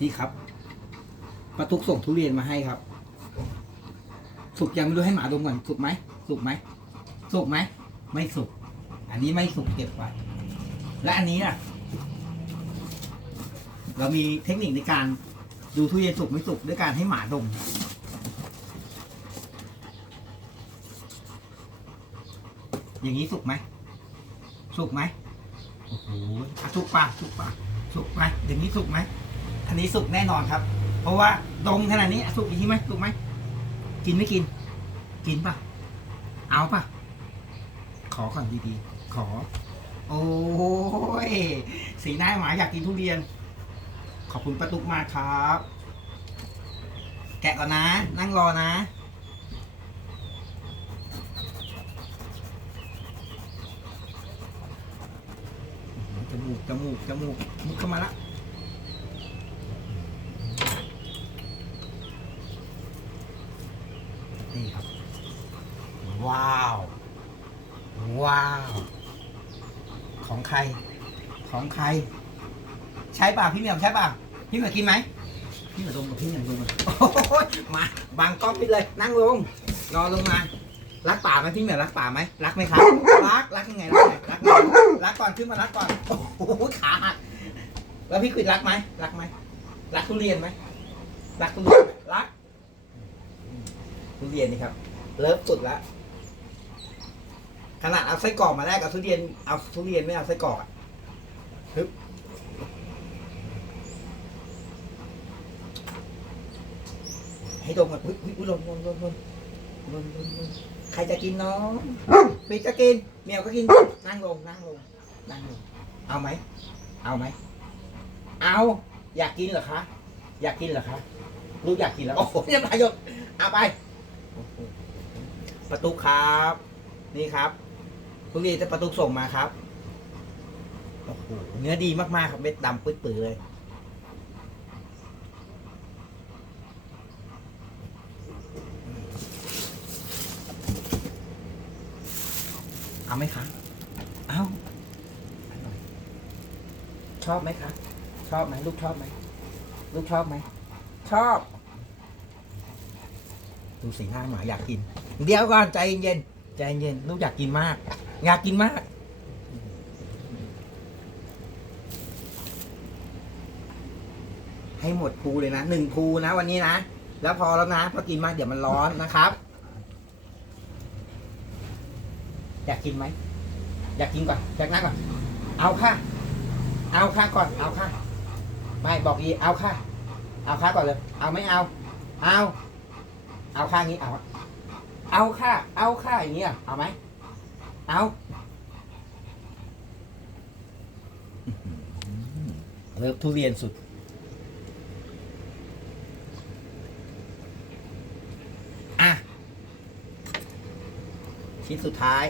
นี่ครับป้าตุกส่งทุเรียนมาให้ครับ สุกยังไม่รู้ให้หมาดมก่อนสุกไหมสุกไหมสุกไหมไม่สุก อันนี้ไม่สุกเก็บไว้และอันนี้อะ เรามีเทคนิคในการดูทุเรียนสุกไม่สุกด้วยการให้หมาดมอย่างนี้สุกไหมสุกไหมโอ้โหสุกป่ะสุกป่ะสุกไหมอย่างนี้สุกไหม อันนี้สุกแน่นอนครับ เพราะว่าดมขนาดนี้สุกอีกทีไหมสุกไหมกินไม่กิน กินปะเอาปะขอก่อนดีๆขอ โอ้ยสีหน้าหมาอยากกินทุเรียน ขอบคุณป้าตุ๊กมากครับ แกะก่อนนะ นั่งรอนะจมูกจมูกจมูกมุดเข้ามาละนี่ครับ ว้าว ว้าว ของใคร ของใคร ใช่ป่ะพี่เหมียวใช่ป่ะพี่เหมียวกินไหมพี่เหมียวลงกับพี่เหมียวลงมาโอ้ยมาบังกล้องไปเลย นั่งลงนอนลงมา รักป่าไหมพี่เหมียวรักป่าไหมรักไหมครับ รัก รักยังไง รักไงรักไงรักก่อนขึ้นมารักก่อน โอ้โหขาหักแล้วพี่คุยรักไหมรักไหมรักทุเรียนไหมรักทุเรียนไหมรักทุเรียนนี่ครับ เลิฟสุดแล้ว ขนาดเอาไส้กรอกมาแลกกับทุเรียนเอาทุเรียนไม่เอาไส้กรอกอะฮึบให้ดมกันอุ้ยอุ้ยอุ้ยลงลงลงลงลงลงใครจะกินน้องปีจะกินเมียวก็กินนั่งลงนั่งลงนั่งลงเอาไหมเอาไหมเอา อยากกินเหรอคะอยากกินเหรอคะลูกอยากกินแล้วโอ้โหยังไงยกเอาไป ประตูครับ นี่ครับ ทุเรียนจะประตูส่งมาครับโอ้โหเนื้อดีมากๆครับเม็ดดำปื้ดๆเลยเอาไหมคะเอาชอบไหมคะ ชอบไหมลูกชอบไหมลูกชอบไหม ชอบ ดูสีหน้าหมาอยากกิน เดี๋ยวก่อนใจเย็นๆใจเย็นลูกอยากกินมาก อยากกินมาก ให้หมดภูเลยนะหนึ่งภูนะวันนี้นะ แล้วพอแล้วนะเพราะกินมากเดี๋ยวมันร้อนนะครับ อยากกินไหม อยากกินก่อนอยากนั่งก่อน เอาค่ะ เอาค่ะก่อน เอาค่ะ ไม่บอกอีเอาค่ะ เอาค่ะก่อนเลย เอาไม่เอา เอา เอาค่างี้เอา เอาค่าเอาค่าอย่างเงี้ยเอาไหม เอาเลิฟทุเรียนสุด อะ ชิ้นสุดท้าย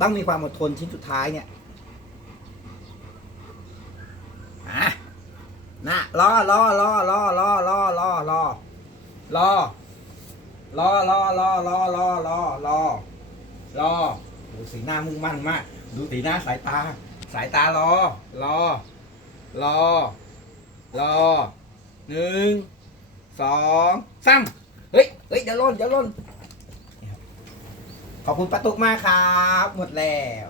ต้องมีความอดทนชิ้นสุดท้ายเนี่ยอะนะรอรอรอรอรอรอรอรอ รอรอรอรอรอรอรอรอรอดูสีหน้ามุ่งมั่นมาก ดูสีหน้าสายตา สายตารอรอรอรอหนึ่งสองสามเฮ้ยเฮ้ยเดี๋ยวล่นเดี๋ยวล่นขอบคุณป้าตุ๊กมากครับ หมดแล้ว